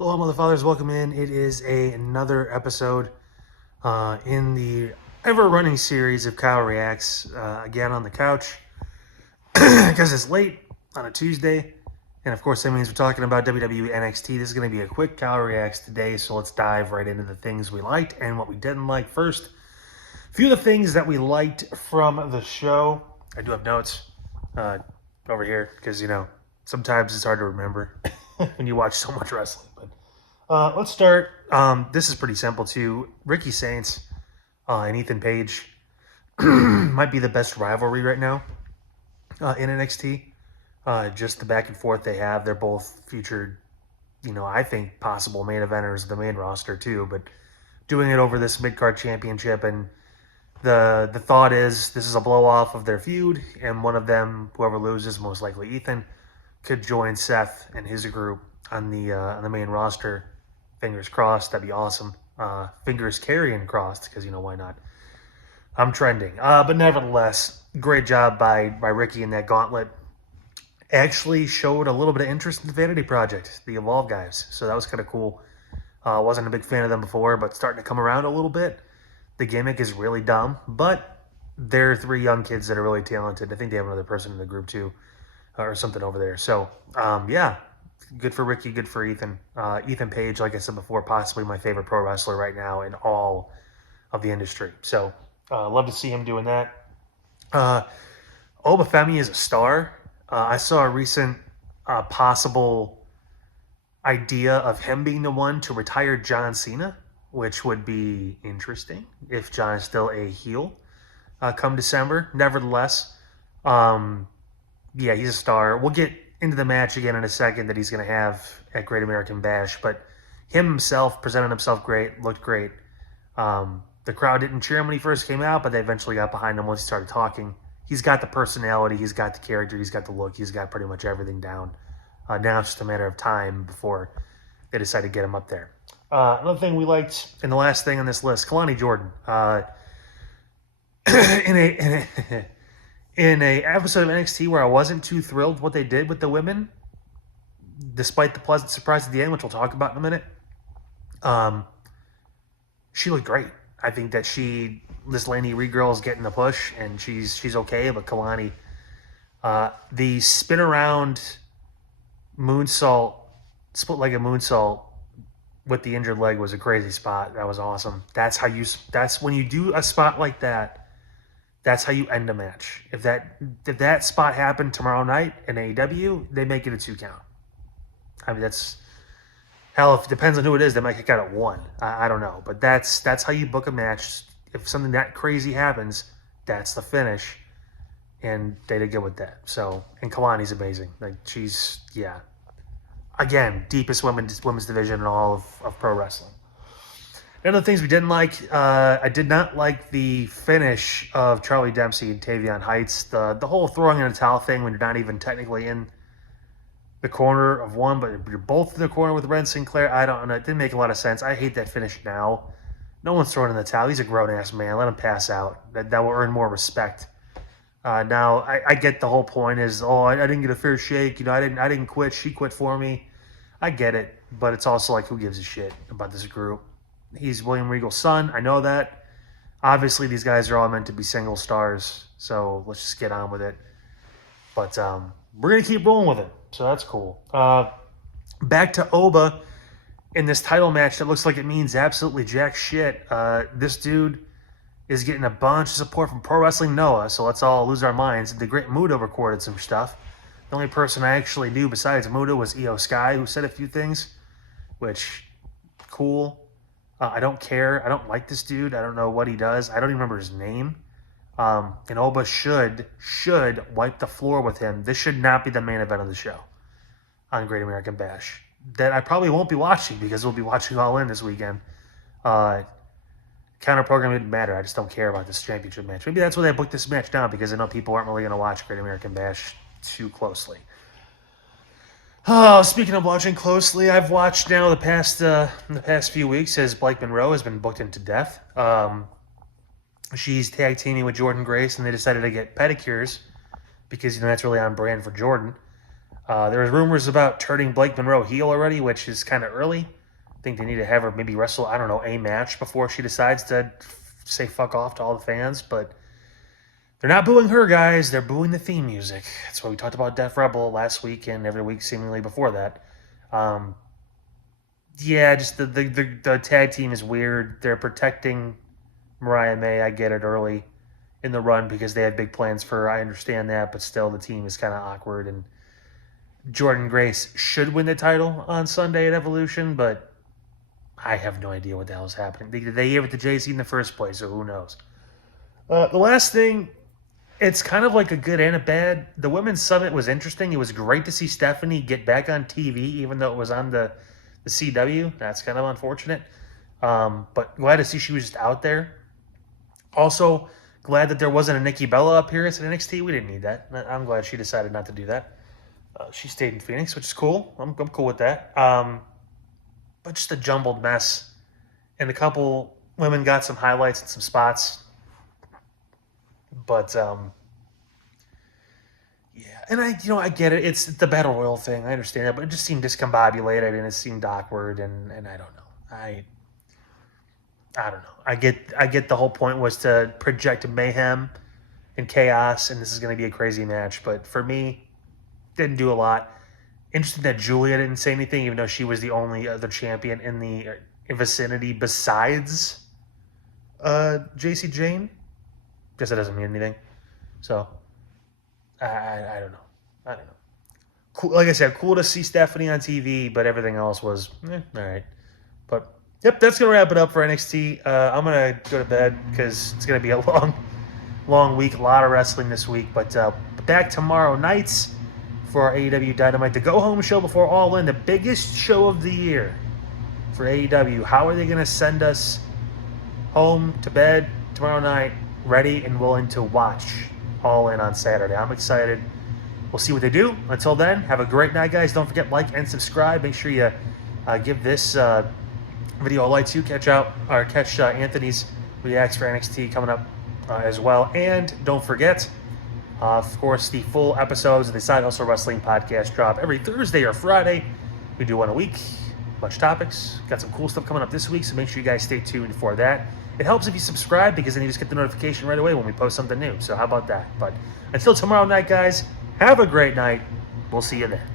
Hello, mother fathers. Welcome in. It is another episode in the ever-running series of Kyle Reacts. Again on the couch because it's late on a Tuesday, and of course that means we're talking about WWE NXT. This is going to be a quick Kyle Reacts today, so let's dive right into the things we liked and what we didn't like. First, a few of the things that we liked from the show. I do have notes over here because sometimes it's hard to remember when you watch so much wrestling. But let's start. This is pretty simple too. Ricky Saints and Ethan Page might be the best rivalry right now in NXT. Just the back and forth they have. They're both featured, I think possible main eventers of the main roster too. But doing it over this mid-card championship, and the thought is this is a blow off of their feud, and one of them, whoever loses, most likely Ethan, could join Seth and his group on the main roster. Fingers crossed, that'd be awesome. Fingers carrying crossed, because why not? I'm trending. But nevertheless, great job by Ricky in that gauntlet. Actually showed a little bit of interest in the Vanity Project, the Evolve guys. So that was kind of cool. Wasn't a big fan of them before, but starting to come around a little bit. The gimmick is really dumb, but they're three young kids that are really talented. I think they have another person in the group too, or something over there. So, yeah. Good for Ricky, good for Ethan. Ethan Page, like I said before, possibly my favorite pro wrestler right now in all of the industry. So, love to see him doing that. Obafemi is a star. I saw a recent possible idea of him being the one to retire John Cena, which would be interesting if John is still a heel come December. Nevertheless, yeah, he's a star. We'll get into the match again in a second that he's going to have at Great American Bash, but him himself presented himself great, looked great. The crowd didn't cheer him when he first came out, but they eventually got behind him once he started talking. He's got the personality, he's got the character, he's got the look, he's got pretty much everything down. Now it's just a matter of time before they decide to get him up there. Another thing we liked, and the last thing on this list, Kalani Jordan. In a episode of NXT where I wasn't too thrilled with what they did with the women, despite the pleasant surprise at the end, which we'll talk about in a minute, she looked great. I think that this Laney Reed girl is getting the push, and she's okay. But Kalani, the spin around moonsault, split-legged moonsault with the injured leg was a crazy spot. That was awesome. That's when you do a spot like that. That's how you end a match. If that spot happened tomorrow night in AEW, they make it a 2 count. I mean, that's hell. If it depends on who it is, they might kick out at 1. I don't know, but that's how you book a match. If something that crazy happens, that's the finish, and they did good with that. So, and Kalani's amazing. Like again, deepest women's division in all of pro wrestling. One of the things we didn't like, I did not like the finish of Charlie Dempsey and Tavion Heights. The whole throwing in a towel thing when you're not even technically in the corner of one, but you're both in the corner with Ren Sinclair. I don't know. It didn't make a lot of sense. I hate that finish now. No one's throwing in the towel. He's a grown-ass man. Let him pass out. That will earn more respect. Now, I get the whole point is, I didn't get a fair shake. I didn't quit. She quit for me. I get it, but it's also like, who gives a shit about this group? He's William Regal's son. I know that. Obviously, these guys are all meant to be single stars, so let's just get on with it. But we're going to keep rolling with it, so that's cool. Back to Oba in this title match that looks like it means absolutely jack shit. This dude is getting a bunch of support from Pro Wrestling Noah, so let's all lose our minds. The Great Muda recorded some stuff. The only person I actually knew besides Muda was Io Sky, who said a few things, which, cool. I don't care. I don't like this dude. I don't know what he does. I don't even remember his name. And Oba should wipe the floor with him. This should not be the main event of the show on Great American Bash. That I probably won't be watching because we'll be watching All In this weekend. Counter program didn't matter. I just don't care about this championship match. Maybe that's why they booked this match down, because I know people aren't really going to watch Great American Bash too closely. Oh, speaking of watching closely, I've watched now in the past few weeks as Blake Monroe has been booked into death. She's tag teaming with Jordan Grace, and they decided to get pedicures because that's really on brand for Jordan. There was rumors about turning Blake Monroe heel already, which is kind of early. I think they need to have her maybe wrestle, I don't know, a match before she decides to say fuck off to all the fans. But they're not booing her, guys. They're booing the theme music. That's why we talked about Def Rebel last week and every week seemingly before that. Yeah, just the tag team is weird. They're protecting Mariah May. I get it early in the run because they had big plans for her. I understand that, but still the team is kind of awkward. And Jordan Grace should win the title on Sunday at Evolution, but I have no idea what the hell is happening. They gave it to JC in the first place, so who knows? The last thing, it's kind of like a good and a bad. The Women's Summit was interesting. It was great to see Stephanie get back on TV, even though it was on the CW. That's kind of unfortunate. But glad to see she was just out there. Also, glad that there wasn't a Nikki Bella appearance at NXT. We didn't need that. I'm glad she decided not to do that. She stayed in Phoenix, which is cool. I'm cool with that. But just a jumbled mess. And a couple women got some highlights and some spots. But yeah, and I get it. It's the Battle Royal thing. I understand that, but it just seemed discombobulated and it seemed awkward, and I don't know. I don't know. I get the whole point was to project mayhem and chaos, and this is going to be a crazy match. But for me, didn't do a lot. Interesting that Julia didn't say anything, even though she was the only other champion in the vicinity besides JC Jane. Guess that doesn't mean anything. So I don't know. I don't know. Cool, like I said, cool to see Stephanie on TV, but everything else was all right. But yep, that's gonna wrap it up for NXT. I'm gonna go to bed because it's gonna be a long week. A lot of wrestling this week, but back tomorrow nights for our AEW Dynamite, the go-home show before All In, the biggest show of the year for AEW. How are they gonna send us home to bed tomorrow night, ready and willing to watch All In on Saturday? I'm excited. We'll see what they do. Until then, have a great night, guys. Don't forget, like and subscribe. Make sure you give this video a like too. Catch Anthony's reacts for NXT coming up as well. And don't forget, of course, the full episodes of the Side Hustle Wrestling podcast drop every Thursday or Friday. We do one a week. Bunch of topics. Got some cool stuff coming up this week, so make sure you guys stay tuned for that. It helps if you subscribe because then you just get the notification right away when we post something new. So how about that? But until tomorrow night, guys, have a great night. We'll see you there.